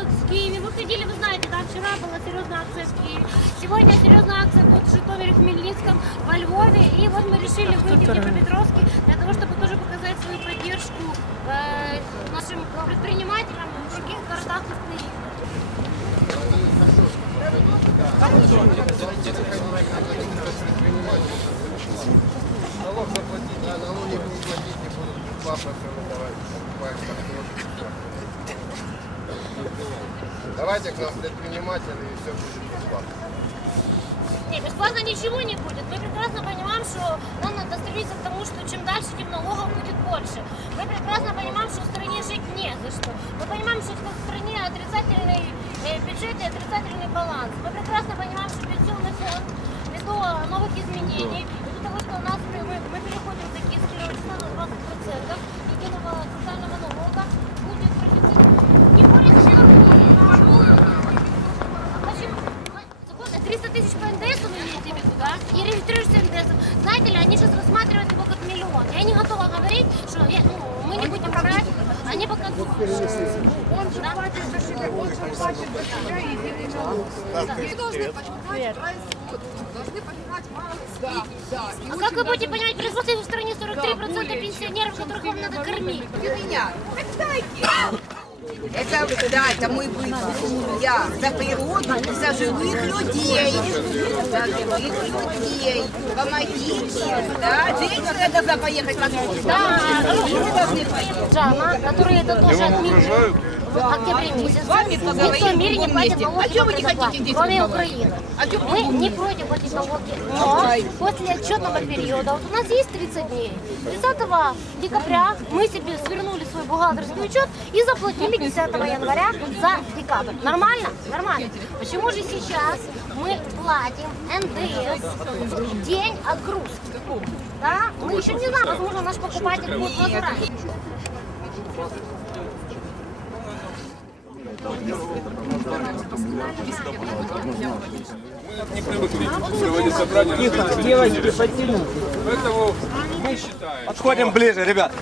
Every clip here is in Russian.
тут в Киеве. Вы ходили, вы знаете, да, вчера была серьезная акция в Киеве. Сегодня серьезная акция будет в Житомире, в Хмельницком, во Львове. И вот мы решили выйти в Днепропетровске для того, чтобы тоже показать свою поддержку э, нашим предпринимателям в других городах Украины. Налог заплатить, да, налоги будут платить, не будут. Покупаем картошку. Давайте к нам предприниматели и все будет бесплатно. Не, бесплатно ничего не будет. Мы прекрасно понимаем, что нам надо стремиться к тому, что чем дальше, тем налогов будет больше. Мы прекрасно понимаем, что в стране жить не за что. Мы понимаем, что в стране отрицательный э, бюджет и отрицательный баланс. Мы прекрасно понимаем, что пенсионный фонд ввиду новых изменений, ввиду того, что у нас мы, мы переходим с регистрирования на 20% единого социального налога, будет профицит не более чем Почему? Закон 300 тысяч по НДС вы имеете в виду, да? И регистрируешься НДС. Знаете ли, они сейчас рассматривают его как миллион. Я не готова говорить, что я- ну, мы не будем брать. Они пока... Он же платит за себя, он же платит за себя налог. Вы должны должны понимать малых средних. А как вы будете понимать, производство в стране 43% пенсионеров, которых вам надо кормить? меня. Так дайте. Это, да, это мы были. Я за природу, за живых людей. За живых людей. Помогите. Да, женщина должна поехать в Москву. Да, мы должны поехать. Джана, которые это тоже отметили в октябре месяце. Никто в мире не платит налоги А чё вы не хотите здесь кроме? Украины. А Мы не против платить налоги, но после отчетного периода, вот у нас есть 30 дней, 30 декабря мы себе свернули свой бухгалтерский учет и заплатили 10 января за декабрь. Нормально? Нормально. Почему же сейчас мы платим НДС в день отгрузки? Да? Мы еще не знаем, возможно, наш покупатель будет возвращать. не привыкли проводить собрания. Тихо, девочки, Поэтому мы считаем, Подходим ближе, ребят.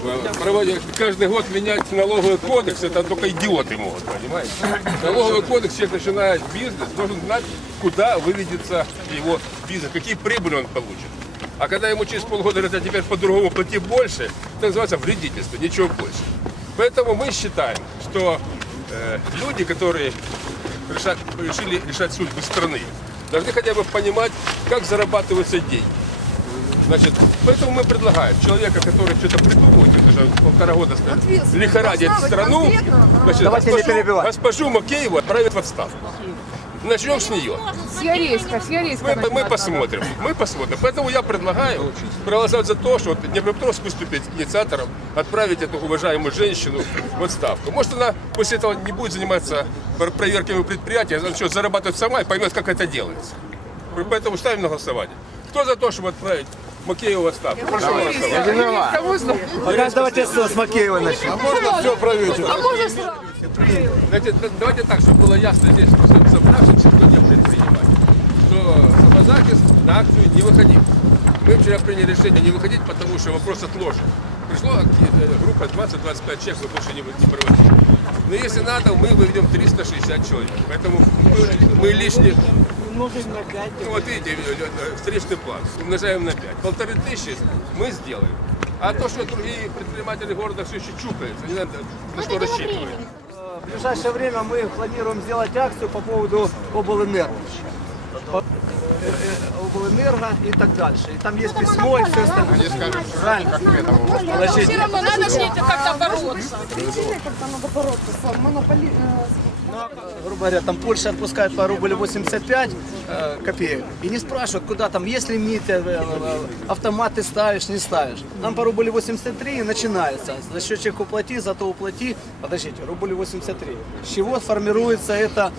что проводя каждый год менять налоговый кодекс, это только идиоты могут, понимаете? Налоговый кодекс, человек начинает бизнес, должен знать, куда выведется его бизнес, какие прибыли он получит. А когда ему через полгода говорят, а теперь по-другому плати больше, это называется вредительство, ничего больше. Поэтому мы считаем, что э, люди, которые решат- решили решать судьбы страны, должны хотя бы понимать, как зарабатываются деньги. Значит, поэтому мы предлагаем человека, который что-то придумывает, это же полтора года стоит, лихорадит страну, значит, Давайте госпожу, госпожу Макееву отправят в отставку. Начнем с нее. Съериска, съериска. Мы, мы посмотрим, мы посмотрим. Поэтому я предлагаю проголосовать за то, что вот Днепропетровск выступит инициатором, отправить эту уважаемую женщину в отставку. Может, она после этого не будет заниматься пр- проверками предприятия, она начнет зарабатывать сама и поймет, как это делается. Поэтому ставим на голосование. Кто за то, чтобы отправить Макееву в отставку? Прошу голосовать. Пока давайте с, с Макеева начнем. Можно все проверить? Значит, да- давайте так, чтобы было ясно здесь всем собравшимся, кто не предпринимать, что самозахист на акцию не выходить. Мы вчера приняли решение не выходить, потому что вопрос отложен. Пришло э, группа 20-25 человек, мы больше не, не проводим. Но если надо, мы выведем 360 человек. Поэтому мы, мы лишних... Ну вот видите, э, э, встречный план. Умножаем на 5. Полторы тысячи мы сделаем. А то, что другие предприниматели города все еще чухаются, не надо на что рассчитывать. В ближайшее время мы планируем сделать акцию по поводу облэнерго. Э, э, Облэнерго и так дальше. И там есть письмо и все остальное. Они скажут, Правильно. как это вот. Подождите. надо же это как-то бороться. Ну, грубо говоря, там Польша отпускает по рубль 85 э, копеек. И не спрашивают, куда там, есть лимит, э, э, автомат ты ставишь, не ставишь. Нам по рубль 83 и начинается. За счетчик уплати, зато уплати. Подождите, рубль 83. С чего формируется эта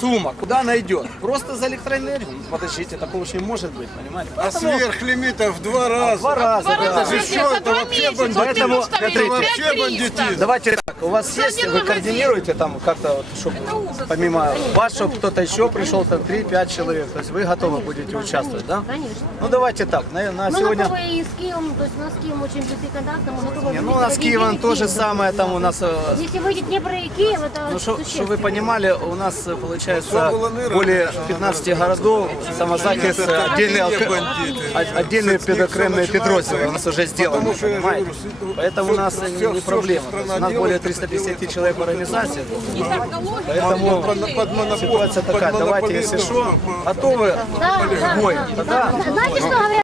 сумма? Куда она идет? Просто за электроэнергию? Ну, Подождите, такого же не может быть, понимаете? А Поэтому сверхлимита в два раза. Два раза, да. Это же что? Это вообще бандитизм. Поэтому, Это смотрите, вообще бандитизм. Давайте так. у вас есть, вы координируете там как-то, вот, чтобы помимо вас, чтобы кто-то еще пришел, там 3-5 человек, то есть вы готовы будете участвовать, да? Конечно. Ну давайте так, на, на Мы сегодня... готовы и с Киевом, то есть у нас с Киевом очень близкие контакты, мы готовы... Не, ну у нас с Киевом то же Киев. самое, там у нас... э, Если выйдет Днепр и Киев, это Ну, чтобы вы понимали, у нас э, получается более 15 городов, самозахист, отдельные, отдельные педокремные подразделы у нас уже сделаны, понимаете? Поэтому у нас не, проблема. У нас более 350 человек в организации, поэтому ситуация такая. Давайте, если что, готовы к бою. Тогда Знаете, что говорят?